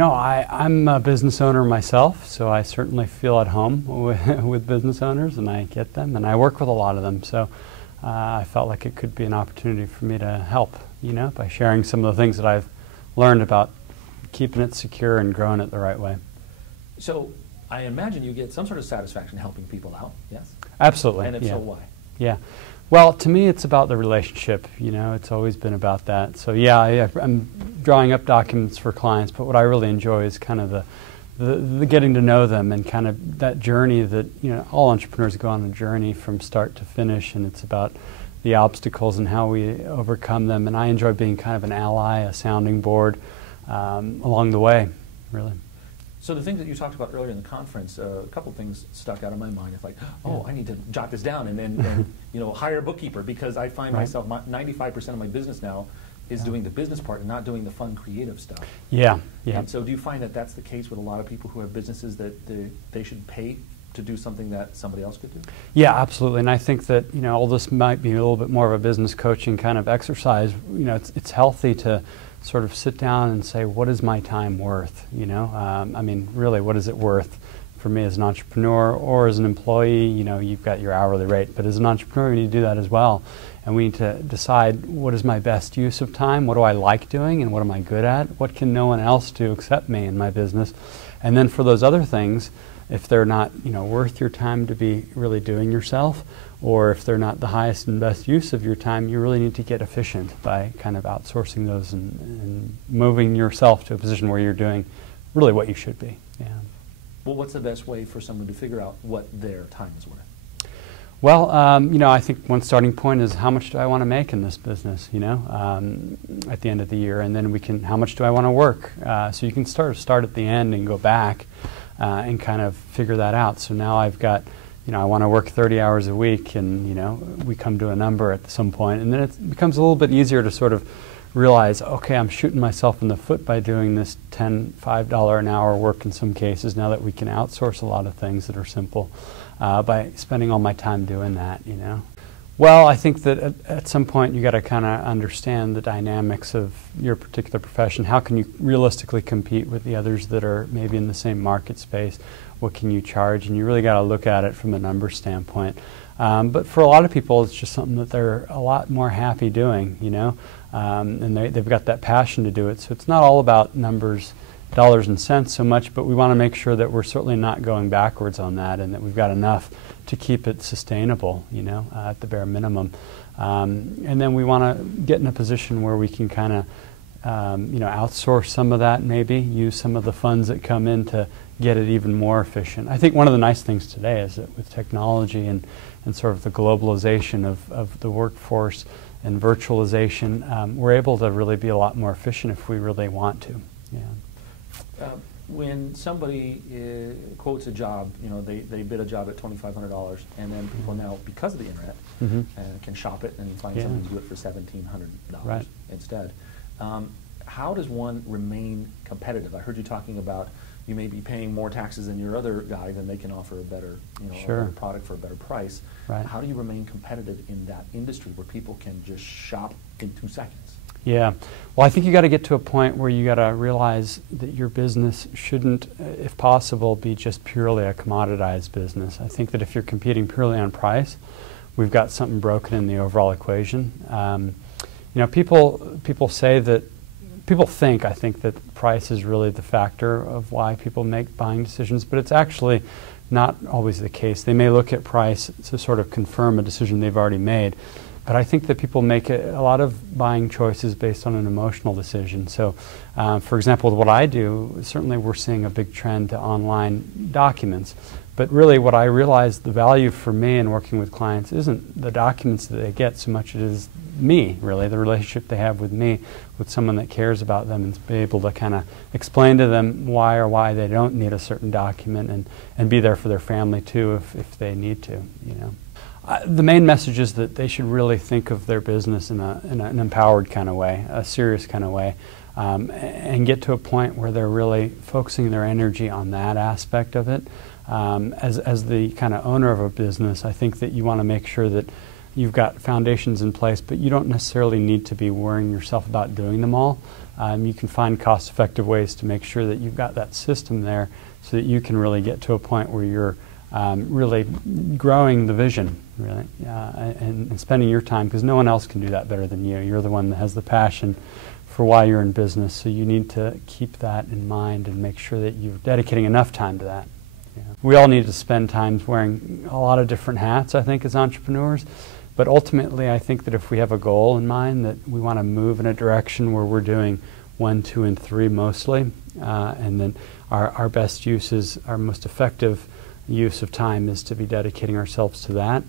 I'm a business owner myself, so I certainly feel at home with business owners, and I get them, and I work with a lot of them. So I felt like it could be an opportunity for me to help, by sharing some of the things that I've learned about keeping it secure and growing it the right way. So I imagine you get some sort of satisfaction helping people out, yes? Absolutely. And if so, why? Yeah. Well, to me, it's about the relationship. It's always been about that. So yeah, I'm drawing up documents for clients, but what I really enjoy is kind of the getting to know them and kind of that journey that, all entrepreneurs go on a journey from start to finish, and it's about the obstacles and how we overcome them. And I enjoy being kind of an ally, a sounding board along the way, really. So the things that you talked about earlier in the conference, a couple of things stuck out of my mind. It's like, I need to jot this down and then hire a bookkeeper, because I find myself, 95% of my business now is doing the business part and not doing the fun creative stuff. Yeah. And so do you find that that's the case with a lot of people who have businesses, that they should pay to do something that somebody else could do? Yeah, absolutely. And I think that, all this might be a little bit more of a business coaching kind of exercise. It's healthy to sort of sit down and say, what is my time worth? Really, what is it worth for me as an entrepreneur or as an employee? You've got your hourly rate, but as an entrepreneur, you need to do that as well. And we need to decide, what is my best use of time? What do I like doing, and what am I good at? What can no one else do except me in my business? And then for those other things, if they're not, worth your time to be really doing yourself, or if they're not the highest and best use of your time, you really need to get efficient by kind of outsourcing those and moving yourself to a position where you're doing really what you should be. Yeah. Well, what's the best way for someone to figure out what their time is worth? Well, I think one starting point is, how much do I want to make in this business, at the end of the year, and then how much do I want to work? So you can start at the end and go back and kind of figure that out. So now I've got, I want to work 30 hours a week, and, we come to a number at some point, and then it becomes a little bit easier to sort of realize, okay, I'm shooting myself in the foot by doing this $5 an hour work in some cases, now that we can outsource a lot of things that are simple, by spending all my time doing that, Well, I think that at some point you got to kind of understand the dynamics of your particular profession. How can you realistically compete with the others that are maybe in the same market space? What can you charge? And you really got to look at it from a numbers standpoint. But for a lot of people, it's just something that they're a lot more happy doing, and they've got that passion to do it. So it's not all about numbers, dollars and cents so much, but we want to make sure that we're certainly not going backwards on that, and that we've got enough to keep it sustainable, at the bare minimum. And then we want to get in a position where we can kind of, outsource some of that, maybe use some of the funds that come in to get it even more efficient. I think one of the nice things today is that with technology and sort of the globalization of the workforce and virtualization, we're able to really be a lot more efficient if we really want to. Yeah. When somebody quotes a job, they bid a job at $2,500, and then people now, because of the internet, can shop it and find something to do it for $1,700 instead. How does one remain competitive? I heard you talking about you may be paying more taxes than your other guy, then they can offer a better, a better product for a better price. Right. How do you remain competitive in that industry where people can just shop in 2 seconds? Yeah. Well, I think you got to get to a point where you got to realize that your business shouldn't, if possible, be just purely a commoditized business. I think that if you're competing purely on price, we've got something broken in the overall equation. People say that, people think, I think, that price is really the factor of why people make buying decisions, but it's actually not always the case. They may look at price to sort of confirm a decision they've already made, but I think that people make a lot of buying choices based on an emotional decision. So, for example, with what I do, certainly we're seeing a big trend to online documents. But really what I realize the value for me in working with clients isn't the documents that they get so much as it is me, really, the relationship they have with me, with someone that cares about them, and be able to kind of explain to them why they don't need a certain document, and be there for their family too if they need to, The main message is that they should really think of their business in an empowered kind of way, a serious kind of way, and get to a point where they're really focusing their energy on that aspect of it. As the kind of owner of a business, I think that you want to make sure that you've got foundations in place, but you don't necessarily need to be worrying yourself about doing them all. You can find cost-effective ways to make sure that you've got that system there so that you can really get to a point where you're really growing the vision, really, and spending your time, because no one else can do that better than you. You're the one that has the passion for why you're in business, so you need to keep that in mind and make sure that you're dedicating enough time to that. Yeah. We all need to spend time wearing a lot of different hats, I think, as entrepreneurs, but ultimately I think that if we have a goal in mind that we want to move in a direction where we're doing 1, 2, and 3 mostly, and then our best use is, our most effective use of time is to be dedicating ourselves to that.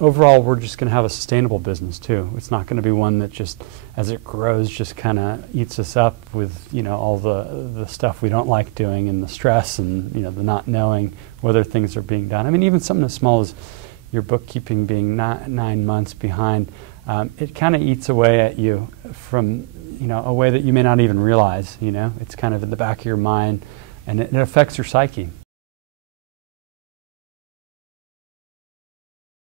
Overall, we're just going to have a sustainable business too. It's not going to be one that just, as it grows, just kind of eats us up with, you know, all the stuff we don't like doing and the stress and, you know, the not knowing whether things are being done. I mean, even something as small as your bookkeeping being 9 months behind, it kind of eats away at you from, you know, a way that you may not even realize. You know, it's kind of in the back of your mind, and it affects your psyche.